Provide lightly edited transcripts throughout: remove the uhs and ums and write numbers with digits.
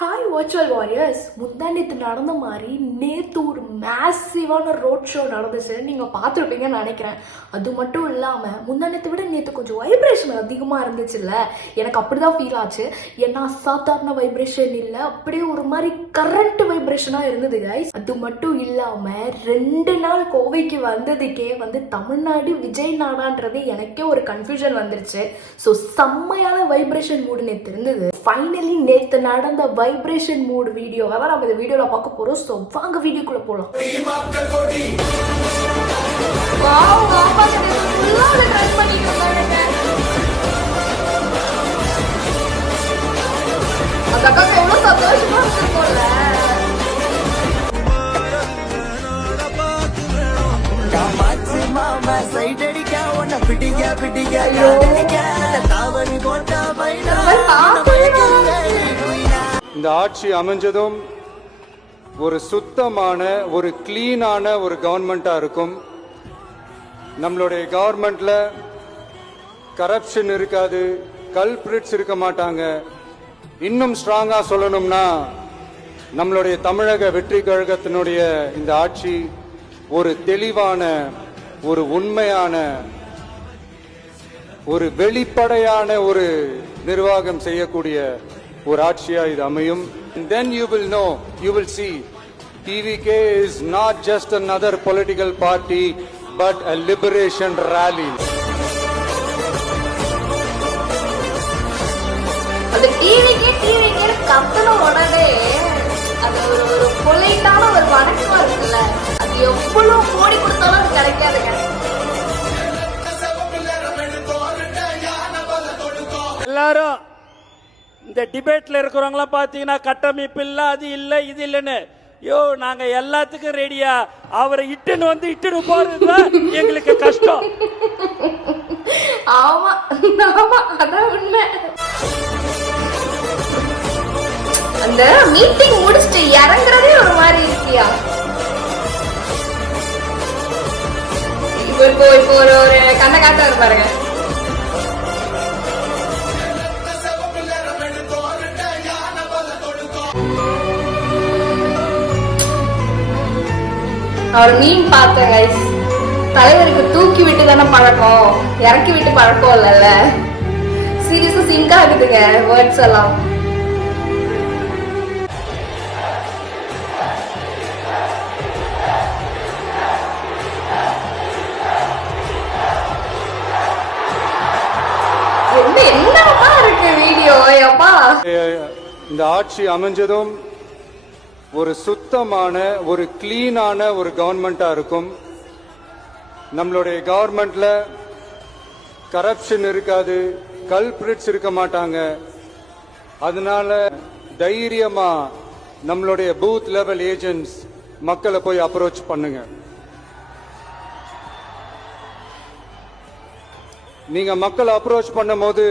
Hi virtual warriors. முந்தானேத்து நடந்த மாதிரி நேற்று ஒரு மேசிவான ரோட் ஷோ நடந்துச்சு. நீங்கள் பார்த்துருப்பீங்கன்னு நினைக்கிறேன். அது மட்டும் இல்லாமல் முந்தானேத்தை விட நேற்று கொஞ்சம் வைப்ரேஷன் அதிகமாக இருந்துச்சுல்ல, எனக்கு அப்படி தான் ஃபீல் ஆச்சு. ஏன்னா சாதாரண வைப்ரேஷன் இல்லை, அப்படியே ஒரு மாதிரி கரண்ட் வைப்ரேஷனாக இருந்தது கைஸ். அது மட்டும் இல்லாமல் 2 நாள் கோவைக்கு வந்ததுக்கே தமிழ்நாடு விஜய் நாடான்றது எனக்கே ஒரு கன்ஃபியூஷன் வந்துருச்சு. ஸோ செம்மையான வைப்ரேஷன் மூடு நேற்று இருந்தது. ஃபைனலி நேற்று நடந்த வைப்ரேஷன் மூட் வீடியோவை தான் நம்ம இந்த வீடியோல பார்க்க போறோம். ஸோ வாங்க வீடியோக்குள்ள போலாம். அந்த அக்கா எவ்வளவு சந்தோஷமா இருக்கும்ல. இந்த ஆட்சி அமைஞ்சதும் ஒரு சுத்தமான ஒரு கிளீனான ஒரு கவர்மெண்டா இருக்கும். நம்மளுடைய கவர்மெண்ட்ல கரப்ஷன் இருக்காது, கல்பிரிட்ஸ் இருக்க மாட்டாங்க. இன்னும் ஸ்ட்ராங்கா சொல்லணும்னா நம்மளுடைய தமிழக வெற்றி கழகத்தினுடைய இந்த ஆட்சி ஒரு தெளிவான, ஒரு உண்மையான, ஒரு வெளிப்படையான ஒரு நிர்வாகம் செய்யக்கூடிய ஒரு ஆட்சியா இது அமையும். And then you will see TVK is not just another political party but a liberation rally. அந்த டிவிக்கே கத்தன உடனே அது ஒரு பொலைட்டான ஒரு வணக்கம் இருக்குல்ல, அது எவ்வளவு கோடி கொடுத்தாலும் அது கிடைக்காதுங்க. எல்லாரும் இந்த டிபேட்ல இருக்கிறவங்களாம் பார்த்தீங்கன்னா கட்டமைப்பு இல்லை, அது இல்லை, இது இல்லைன்னு. யோ, நாங்க எல்லாத்துக்கும் ரெடியா. அவரை இட்டுன்னு போறதுதான் எங்களுக்கு கஷ்டம். ஆமா ஆமா, அதான் உண்மை. அந்த மீட்டிங் முடிச்சுட்டு இறங்குறதே ஒரு மாதிரி இருக்கியா. இப்போ ஒரு கண்ணை காட்ட பாருங்க. அவர் மீன் பார்த்தேன் கைஸ். தலைவருக்கு தூக்கி விட்டு தானே பழக்கம், இறக்கி விட்டு பழக்கம் இல்லைல்ல. சீரியஸா சிங்க் ஆகுதுங்க வேர்ட்ஸ் எல்லாம். என்னமா இருக்கு வீடியோ அப்பா. இந்த ஆட்சி அமைஞ்சதும் ஒரு சுத்தமான, ஒரு கிளீனான ஒரு கவர்மெண்டா இருக்கும். நம்மளுடைய கவர்மெண்ட்ல கரப்ஷன் இருக்காது, கல்பிரிட்ஸ் இருக்க மாட்டாங்க. அதனால தைரியமா நம்மளுடைய பூத் லெவல் ஏஜென்ட்ஸ் மக்களை போய் அப்ரோச் பண்ணுங்க. நீங்க மக்களை அப்ரோச் பண்ணும் போது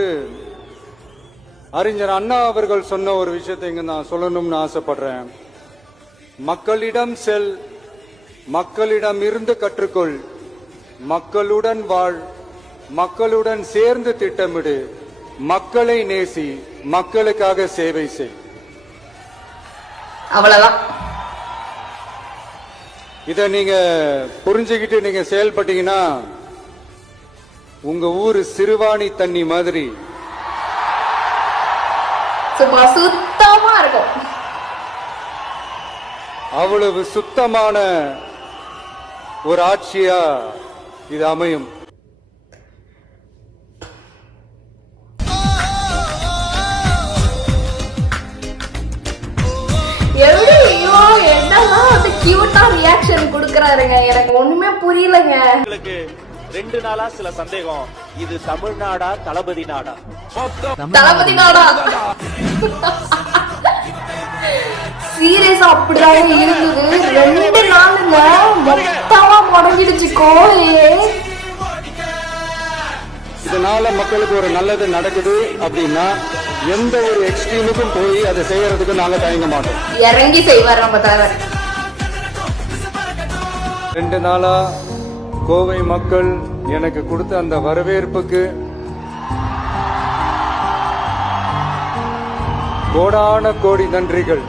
அறிஞர் அண்ணா அவர்கள் சொன்ன ஒரு விஷயத்தை இங்க நான் சொல்லணும்னு ஆசைப்படுறேன். மக்களிடம் செல், மக்களிடம் இருந்து கற்றுக்கொள், மக்களுடன் வாழ், மக்களுடன் சேர்ந்து திட்டமிடு, மக்களை நேசி, மக்களுக்காக சேவை செய். அவ்வளவுதான். இத நீங்க புரிஞ்சுக்கிட்டு நீங்க செயல்பட்டீங்கன்னா உங்க ஊரு சிறுவாணி தண்ணி மாதிரி சும்மா சுத்தமா இருக்கும். அவ்வளவு சுத்தமான ஒரு ஆட்சியா இது அமையும். என்னெல்லாம் கியூட்டா ரியாக்ஷன் கொடுக்கறாருங்க, எனக்கு ஒண்ணுமே புரியலங்க. 2 நாளா சில சந்தேகம், இது தமிழ்நாடா தளபதி நாடா? தளபதி நாடா சீரியஸா அப்படிதான் இருந்தது. 2 நாளுங்க மொத்தமா முடங்கிடுச்சு கோவையே. இதனால மக்களுக்கு ஒரு நல்லது நடக்குது அப்படின்னா எந்த ஒரு எக்ஸ்ட்ரீமுக்கும் போய் அதை செய்யறதுக்கு நாங்க தயங்க மாட்டோம். இறங்கி செய்வார் நம்ம தலைவர். 2 நாளா கோவை மக்கள் எனக்கு கொடுத்த அந்த வரவேற்புக்கு கோடான கோடி நன்றிகள்.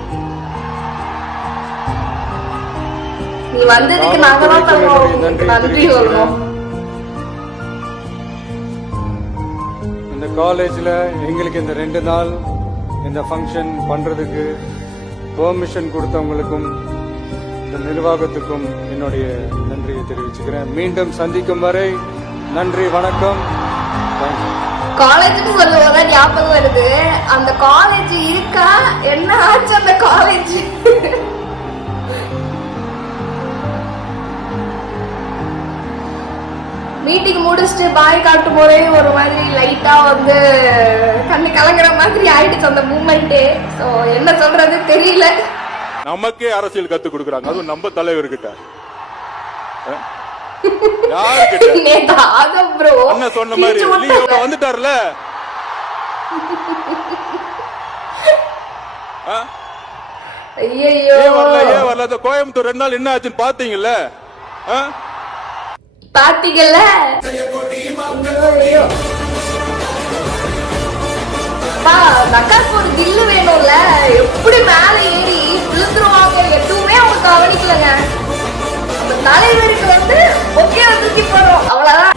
நீ வந்ததுக்கு நாங்க தான் நன்றி சொல்லணும். இந்த காலேஜ்ல எங்களுக்கு இந்த 2 நாள் இந்த ஃபங்க்ஷன் பண்றதுக்கு பெர்மிஷன் கொடுத்தவங்களுக்கும் இந்த நிர்வாகத்துக்கும் என்னுடைய நன்றியை தெரிவிச்சுக்கிறேன். மீண்டும் சந்திக்கும் வரை நன்றி, வணக்கம். தேங்க்யூ. காலேஜுக்கு சொல்லுவோம் தான் ஞாபகம் வருது. அந்த காலேஜ் இருக்கா, என்ன ஆச்சு அந்த காலேஜ்? மீட்டிங் முடிச்சுட்டு பாய் காட்டும் போதே ஒரு மாதிரி லைட்டா வந்து கண்ணு கலங்குற மாதிரி ஆயிடுச்சு அந்த மூமெண்ட். சோ என்ன சொல்றது தெரியல. நமக்கே அரசியல் கத்து கொடுக்குறாங்க, அதுவும் நம்ம தலைவர்கிட்ட. யாருக்கிட்ட? ப்ரோ என்ன சொன்ன மாதிரி லியோ வந்துட்டார்ல. ஐயோ ஏன் வரல? கோயம்புத்தூர் 2 நாள் என்ன ஆச்சுன்னு பாத்தீங்கல்ல? பாத்தீங்கல்ல? நக்காக்கு ஒரு கில்லு வேணும்ல. எப்படி மேல ஏறி விழுந்துருவாங்க எதுவுமே அவங்க கவனிக்கலங்க. அந்த தலைவருக்கு வந்து ஓகே தூக்கி போறோம், அவ்வளவுதான்.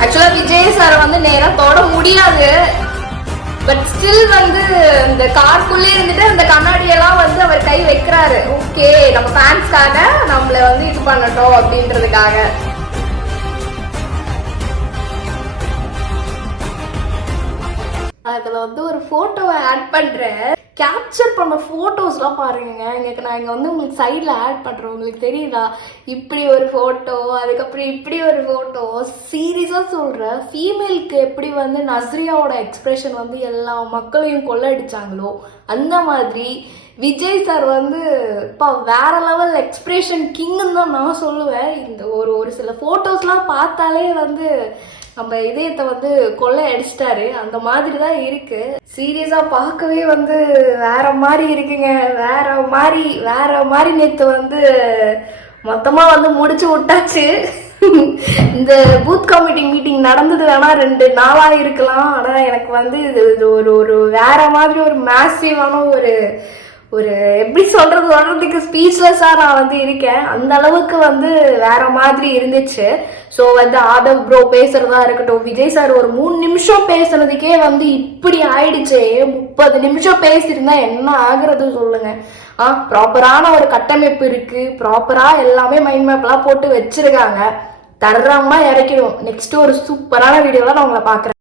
ஆக்சுவலா விஜய் சார் வந்து நேரா தொட முடியாது. பட் ஸ்டில் வந்து இந்த கார்க்குள்ளே இருந்துட்டு அந்த கண்ணாடியெல்லாம் வந்து அவர் கை வைக்கிறாரு. ஓகே, நம்ம ஃபேன்ஸ்க்காக நம்மள வந்து இது பண்ணட்டும் அப்படின்றதுக்காக. அதுல வந்து ஒரு போட்டோவை ஆட் பண்றேன். கேப்சர் பண்ண போட்டோஸ்லாம் பாருங்க. நான் இங்க வந்து உங்களுக்கு சைட்ல ஆட் பண்றேன். உங்களுக்கு தெரியுதா? இப்படி ஒரு போட்டோ, அதுக்கப்புறம் இப்படி ஒரு போட்டோ. சீரியஸா சொல்றேன், ஃபீமேலுக்கு எப்படி வந்து நஸ்ரியாவோட எக்ஸ்பிரஷன் வந்து எல்லா மக்களையும் கொள்ளடிச்சாங்களோ அந்த மாதிரி விஜய் சார் வந்து இப்போ வேற லெவல் எக்ஸ்பிரஷன் கிங்னு தான் நான் சொல்லுவேன். இந்த ஒரு சில போட்டோஸ்லாம் பார்த்தாலே வந்து நம்ம இதயத்தை வந்து கொள்ளை அடிச்சிட்டாரு. அந்த மாதிரி தான் இருக்கு. சீரியஸா பார்க்கவே வந்து வேற மாதிரி இருக்குங்க. வேற மாதிரி நேத்து வந்து மொத்தமா வந்து முடிச்சு விட்டாச்சு. இந்த பூத் கமிட்டி மீட்டிங் நடந்தது வேணா 2 நாளா இருக்கலாம். ஆனா எனக்கு வந்து இது ஒரு வேற மாதிரி ஒரு மேசிவான ஒரு எப்படி சொல்றதுக்கு ஸ்பீச்லெஸ்ஸா நான் வந்து இருக்கேன். அந்த அளவுக்கு வந்து வேற மாதிரி இருந்துச்சு. ஸோ வந்து ஆதவ் ப்ரோ பேசுறதா இருக்கட்டும், விஜய் சார் ஒரு 3 நிமிஷம் பேசுனதுக்கே வந்து இப்படி ஆயிடுச்சு. 30 நிமிஷம் பேசியிருந்தா என்ன ஆகுறது சொல்லுங்க. ப்ராப்பரான ஒரு கட்டமைப்பு இருக்கு, ப்ராப்பரா எல்லாமே மைண்ட் மேப்லாம் போட்டு வச்சிருக்காங்க. தர்றாம இறக்கிடும். நெக்ஸ்ட் ஒரு சூப்பரான வீடியோல நான் உங்களை பாக்குறேன்.